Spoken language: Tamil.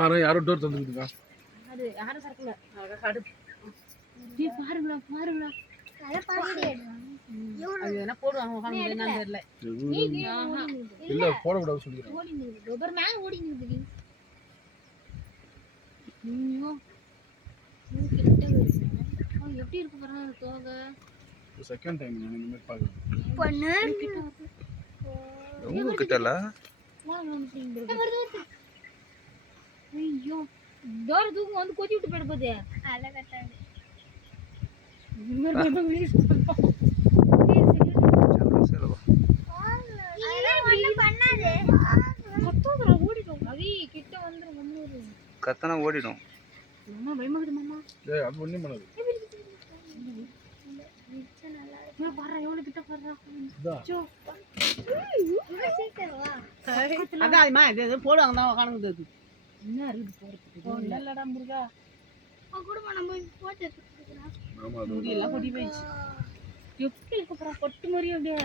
பாரு யாரோ டோர் தந்துக்குதுங்க. அது யாரும் சரக்குல கடு நீ பாருங்களா பாருங்களா அத பாருடி அது என்ன போடுவாங்க உட்கார்ந்து என்னன்னு தெரியல. இல்ல போட கூடாது சொல்லிக்கிறேன். ஓடி நிக்குது டோபர் மேல ஓடி நிக்குது. ஐயோ கிட்ட வருது. எப்படி இருக்கு பாருங்க தோகை. செகண்ட் டைம் நான் இந்த மாதிரி பாக்குறேன். பண்ணு கிட்ட வந்து ரொம்ப கிட்டல ஐயோ டோர தூக்கு வந்து கொத்தி விட்டு போயிட போகுது. அத கட்டாது கத்தனா ஓடிடும். மாமா பயமாகுது மாமா. ஏய் அது ஒண்ணும் பண்ணாது. நான் பாறா எவ்வளவு கிட்ட பாறா. இதோ அதான் அதுமா இது போடுவாங்க தான் காணுது. என்ன இருக்குது போறதுக்கு இல்லடா முருகா. கூட நம்ம போட்டு எடுத்துக்கலாம். ஆமா அது முடியெல்லாம் கொடி போயிடுச்சு. எப்படி இருக்கு பாறா கொட்டு மாதிரி அப்படியே